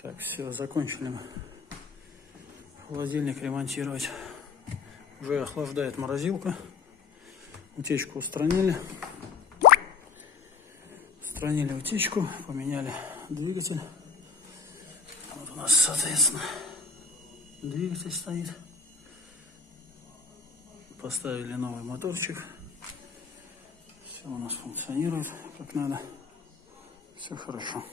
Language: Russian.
Так, все, закончили мы холодильник ремонтировать. Уже охлаждает морозилка. Утечку устранили. Устранили утечку, поменяли двигатель. Вот у нас, соответственно, двигатель стоит. Поставили новый моторчик. Все у нас функционирует как надо. Все хорошо.